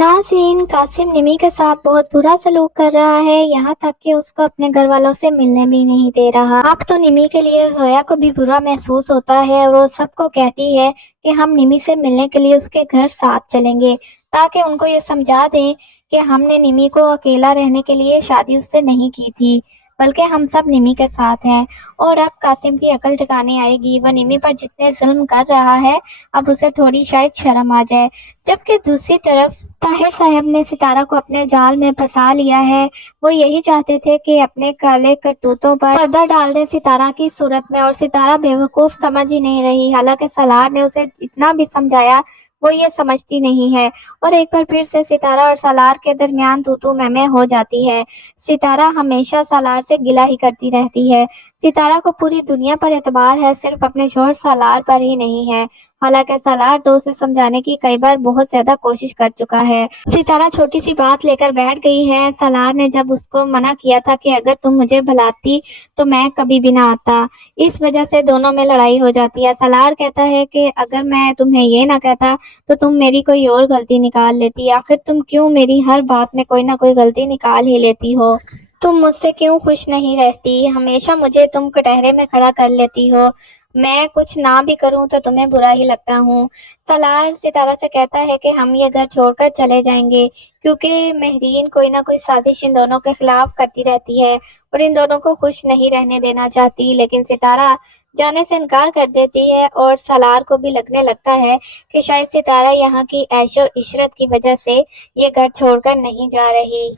नाज़रीन, कासिम निमी के साथ बहुत बुरा सलूक कर रहा है, यहाँ तक कि उसको अपने घर वालों से मिलने भी नहीं दे रहा। अब तो निमी के लिए जोया को भी बुरा महसूस होता है और वो सबको कहती है कि हम निमी से मिलने के लिए उसके घर साथ चलेंगे, ताकि उनको ये समझा दें कि हमने निमी को अकेला रहने के लिए शादी उससे नहीं की थी, बल्कि हम सब निमी के साथ हैं। और अब कासिम की अकल ठिकाने आएगी। वह निमी पर जितने जुल्म कर रहा है, अब उसे थोड़ी शायद शर्म आ जाए। जबकि दूसरी तरफ ताहिर साहब ने सितारा को अपने जाल में फंसा लिया है। वो यही चाहते थे कि अपने काले करतूतों पर पर्दा डाल दें सितारा की सूरत में, और सितारा बेवकूफ़ समझ ही नहीं रही। हालांकि सलार ने उसे जितना भी समझाया, वो ये समझती नहीं है। और एक बार फिर से सितारा और सलार के दरमियान तू तू मैं मैं हो जाती है। सितारा हमेशा सलार से गिला ही करती रहती है। सितारा को पूरी दुनिया पर एतबार है, सिर्फ अपने शौहर सलार पर ही नहीं है। हालांकि सलार तो उसे समझाने की कई बार बहुत ज्यादा कोशिश कर चुका है। सितारा छोटी सी बात लेकर बैठ गई है। सलार ने जब उसको मना किया था कि अगर तुम मुझे भुलाती तो मैं कभी भी ना आता, इस वजह से दोनों में लड़ाई हो जाती है। सलार कहता है कि अगर मैं तुम्हें ये ना कहता तो तुम मेरी कोई और गलती निकाल लेती। आखिर तुम क्यों मेरी हर बात में कोई ना कोई गलती निकाल ही लेती हो? तुम मुझसे क्यों खुश नहीं रहती? हमेशा मुझे तुम कटहरे में खड़ा कर लेती हो। मैं कुछ ना भी करूं तो तुम्हें बुरा ही लगता हूँ। सलार सितारा से कहता है कि हम ये घर छोड़कर चले जाएंगे, क्योंकि मेहरीन कोई ना कोई साजिश इन दोनों के खिलाफ करती रहती है और इन दोनों को खुश नहीं रहने देना चाहती। लेकिन सितारा जाने से इनकार कर देती है और सलार को भी लगने लगता है कि शायद सितारा यहाँ की ऐशो इशरत की वजह से ये घर छोड़कर नहीं जा रही।